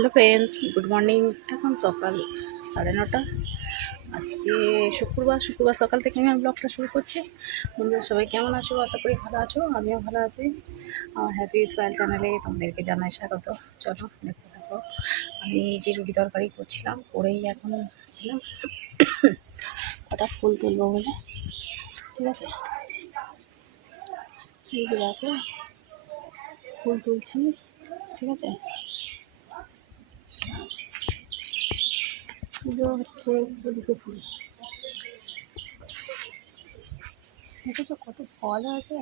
Hello friends, good morning. এখন সকাল 9:30। আজকে শুক্রবার সকাল থেকে আমি ব্লগটা শুরু করছি। বন্ধুরা সবাই কেমন আছো? আশা করি ভালো আছো, আমিও ভালো আছি। আমার হ্যাপি ফায়ার চ্যানেলে তোমাদেরকে জানাই স্বাগত। চলো দেখতে থাকো। আমি যে রুটি তরকারি করছিলাম, করেই এখন এলাম কটা ফুল তুলবো বলে। ঠিক আছে, এই যে দেখো ফুল তুলছি। ঠিক আছে, পুজো হচ্ছে দুটো ফুল। দেখেছো কত ফল আছে।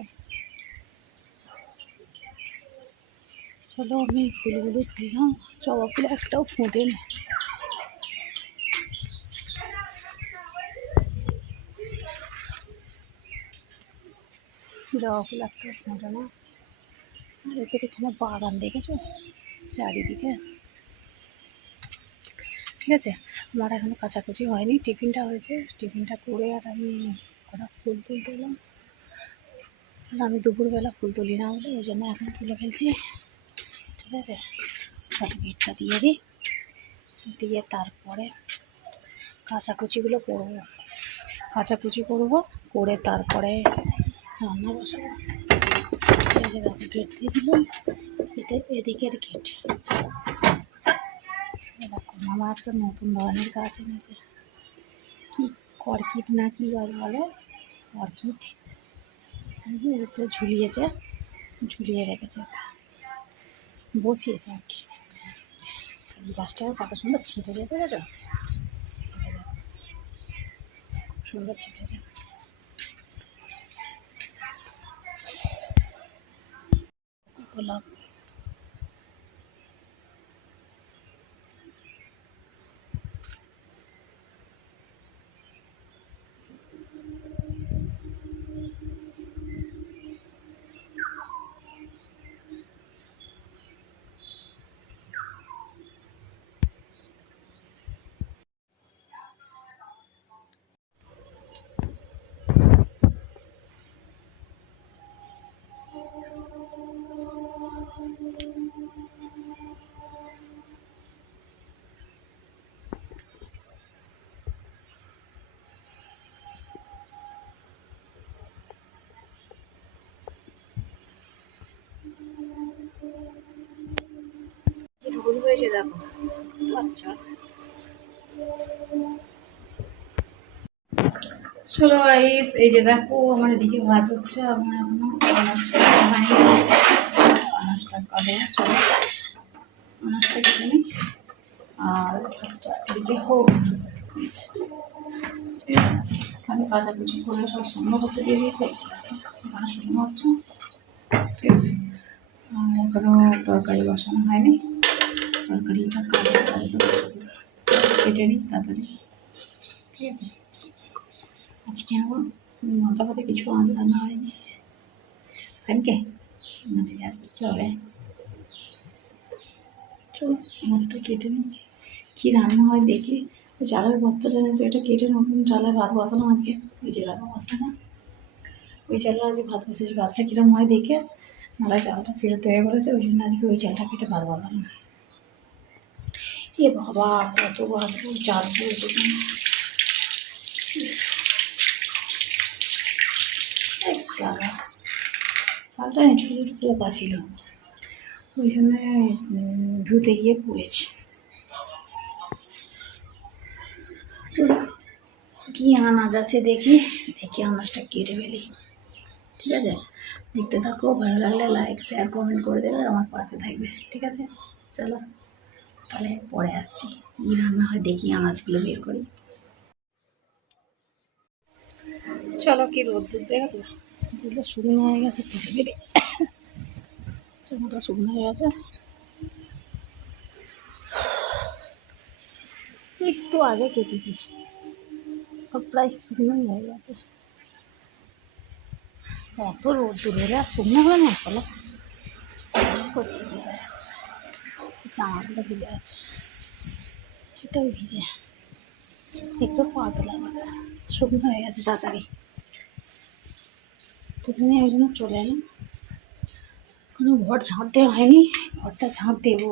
চলো আমি ফুলগুলো তুললাম। জবা ফুল একটাও ফোটে না। জবা ফুল একটাও ফোটে না। আর এতে এখানে বাগান দেখেছো চারিদিকে। ঠিক আছে, আমার এখনো কাচাকুচি হয়নি, টিফিনটা হয়েছে। টিফিনটা করে আর আমি কটা ফুল তুলতে এলাম। আর আমি দুপুরবেলা ফুল তুলি না বলে ওই জন্য এখন তুলে ফেলছি। ঠিক আছে, তাহলে গেটটা দিয়ে দিই, দিয়ে তারপরে কাচাকুচিগুলো করবো। কাচাকুচি করবো, করে তারপরে রান্না বসাবো। এই যে দেখো গেট দিয়ে দিলাম, এটা এদিকের গেট। দেখো আমার একটা নতুন ধরনের গাছ এনেছে, কি অর্কিড না কি গাছ বলে, অর্কিড। এটা ঝুলিয়েছে, ঝুলিয়ে রেখেছে, বসিয়েছে আর কি। এই গাছটাও কত সুন্দর ছিটেছে, দেখেছো? সুন্দর ছিটেছে। গোলাপ ভুল হয়েছে দেখো। আচ্ছা চলো গাইস, এই যে দেখো আমার এদিকে ভাত হচ্ছে। আমার এখনো আনাজটা কাটে। চলো আনাজটা কেটে নিই। আর এদিকে হোক, আমি কাচাকুচি করে সব শূন্য করতে দিয়ে দিয়েছি। এখানে শূন্য হচ্ছে। ঠিক আছে, এখনো তরকারি বসানো হয়নি। তরকারিটা কেটে নিই তাড়াতাড়ি। ঠিক আছে, আজকে আমার মাথা পাতে কিছু রান্না হয়নি। আজকে আজকে আর কী হবে। চলো মাছটা কেটে নিই, কী রান্না হয় দেখি। ওই চালের বস্তাটা আছে, ওইটা কেটে নতুন চালের ভাত বসালাম আজকে। ওই যে দেখো বস্তাটা, ওই চালের আজকে ভাত বসেছি। ভাতটা কীরকম হয় দেখে, নাহলে চালটা ফেরত হয়ে বলেছে, ওই জন্য আজকে ওই চালটা কেটে ভাত বসালাম। এ বাবা কত ভাববো, চাল পড়েছে চালা। চালটা ছোটো ছোটো পোকা ছিল, ওই জন্য ধুতে গিয়ে পড়েছে। চলো কী আনাজ আছে দেখি, দেখি আনাজটা কেটে ফেলি। ঠিক আছে, দেখতে থাকো। ভালো লাগলে লাইক শেয়ার কমেন্ট করে দেবে, আমার পাশে থাকবে। ঠিক আছে, চলো তাহলে পরে আসছি। কী রান্না হয় দেখি, আনাজগুলো বের করি। চলো কি রোদ্দুর দেখেছো, রোদ্দুরটা শুকনো হয়ে গেছে, কেটে ফেলি। চোখটা শুকনো হয়ে গেছে, একটু আগে কেটেছি, সব প্রায় শুকনোই হয়ে গেছে। এত রোদ্দুর হলে আর শুকনো হবে না। ফলে করছি জামাগুলো ভিজে আছে, এটাও ভিজে, একটু পাতলা শুকনো হয়ে গেছে তাড়াতাড়ি। প্রথমে ওই জন্য চলে এলাম। কোনো ঘর ঝাঁট দেওয়া হয়নি, ঘরটা ঝাঁট দেবো,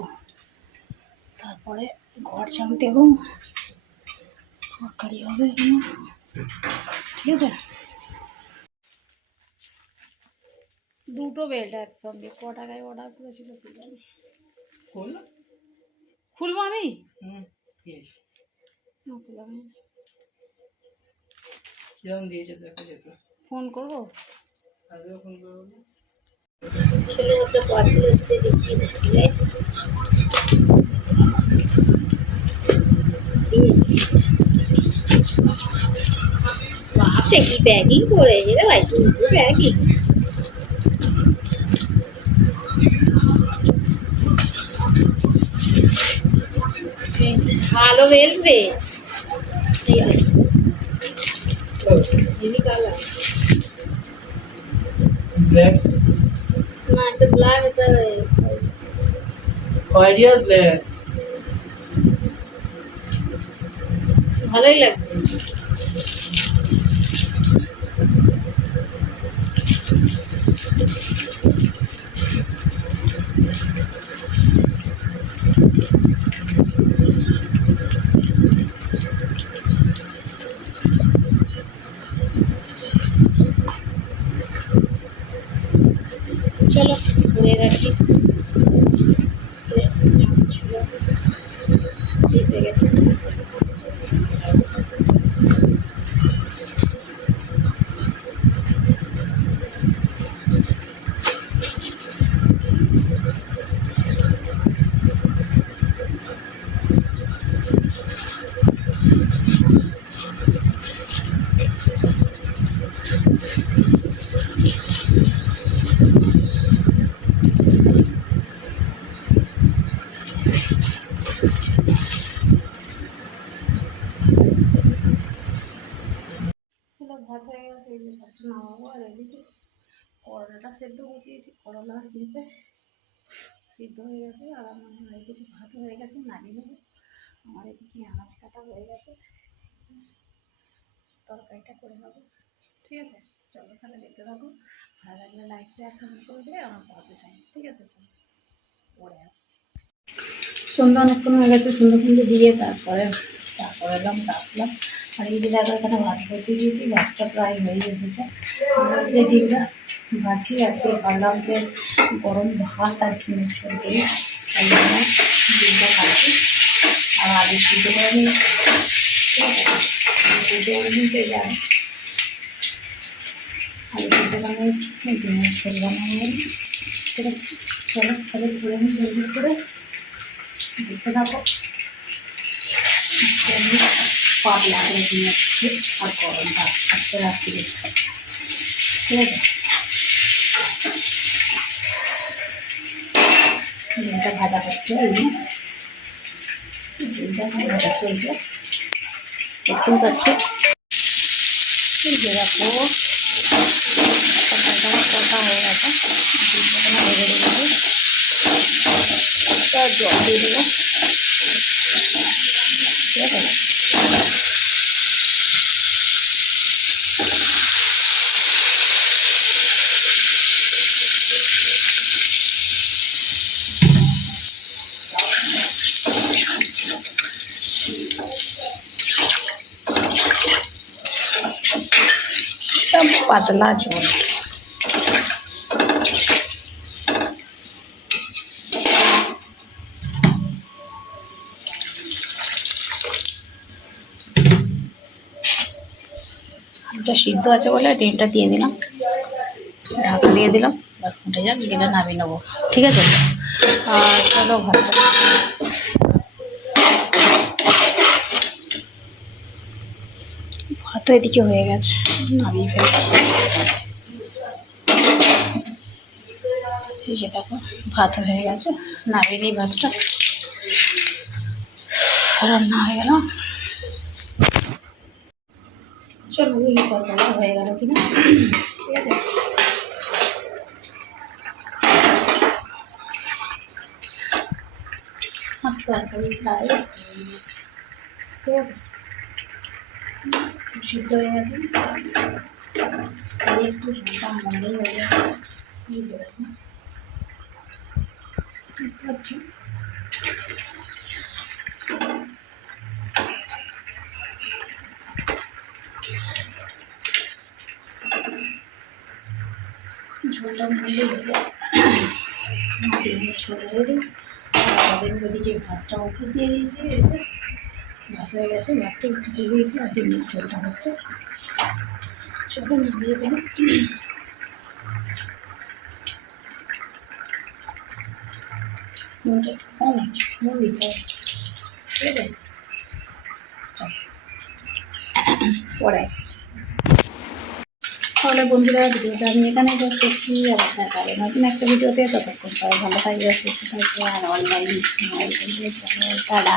তারপরে ঘর ঝাঁট দেবো, তরকারি হবে এখানে, ঠিক আছে। দুটো বেল্ট একসঙ্গে ক টাকায় অর্ডার করেছিল কি জানি। খুলবো আমি, ফোন করবো। ছেলের একটা পার্সেল এসছে, দেখিয়ে ঢাকলে বাপরে কি ব্যাগিং করে রে ভাই, দুটো ব্যাগিং। ভালো বেল্ট রে, ব্ল্যাক না একটা ব্ল্যাক, একটা হোয়াইট আর ব্ল্যাক। ভালোই লাগছে। চলো ঘুরে রাখি, দিতে গেছে। ভাত হয়ে গেছে, এই যে ভাত নামাবো। আর এদিকে করলাটা সেদ্ধ বসিয়েছি, করলা আর পেঁপে সিদ্ধ হয়ে গেছে। আর আমার এদিকে ভাত হয়ে গেছে, নামিয়ে নেবো। আমার এদিকে আনাজ কাটা হয়ে গেছে, তরকারিটা করে নেবো, ঠিক আছে। চলো তাহলে দেখতে থাকো, ভালো লাগলে লাইক শেয়ার কমেন্ট করে দিয়ে আমার পাশে থাকবে, ঠিক আছে। চলো পরে আসছি। সন্ধ্যা অনেকক্ষণ হয়ে গেছে, সন্ধ্যা দিয়ে তারপরে চা করে এলাম, চা খেলাম। আর এই দিকে এখানে ভাত বসিয়ে দিয়েছি, ভাতটা প্রায় হয়ে এসেছে। যে ডিমটা ভাজি আজকে ভাবলাম যে গরম ভাত আর কি মিক্সচার করি, তাই জন্য ডিমটা খাচ্ছি। আর আলু সিদ্ধ করে নিই, সিদ্ধ করে নিতে যাই। আলু সিদ্ধ বানাই, ডিমের ঝোল বানাবো, ঠিক আছে। চলো তাহলে ঘুরে নিই জলদি করে, দেখতে থাকো। পাতলা করে ডিমের ঝোল আর গরম ভাত আজকে রাত্রি, ঠিক আছে। ডিমটা ভাজা হচ্ছে, ডিমটা ভাজা চলছে, দেখতেই পাচ্ছি। এই যে দেখো কটা হয়ে গেছে, ডিমটা ভেজে দিয়েছি, তার জল দিয়ে দেবো, ঠিক আছে। পাতলা ঝোল, আলুটা সিদ্ধ আছে বলে ডিমটা দিয়ে দিলাম, ঢাকা দিয়ে দিলাম, ফুটে যাক, গেলে নামিয়ে নেবো, ঠিক আছে। আর চলো ভাতটা, ভাত এদিকে হয়ে গেছে, নামিয়ে ফেলবো। এই যে দেখো ভাত হয়ে গেছে, নামিয়ে নিই ভাতটা, রান্না হয়ে গেল। চলো এই তরকারিটা হয়ে গেল কিনা, ঠিক আছে। তরকারি প্রায় ঠিক আছে, সিদ্ধ হয়ে গেছে, একটু সাদা মন্ডল হয়ে গেছে, বুঝতে পারছি। টান হয়ে গেলে ছোটো রেডি তাদের ওদিকে ভাতটা উঠে দিয়ে দিয়েছি, ভাত হয়ে গেছে, ভাতটা উঠে দিয়ে দিয়েছি আর ডিমের ঝোলটা হচ্ছে। চলো নামিয়ে দিলাম। নুনটা একটু কম আছে, নুন দিতে হবে, ঠিক আছে? পরে আসছি। তাহলে বন্ধুরা ভিডিওটা আমি এখানে শেষ করছি, আবার দেখা হবে নতুন একটা ভিডিওতে। ততক্ষণ সবাই ভালো থাকবে, সুস্থ থাকবে আর অনলাইন টাটা।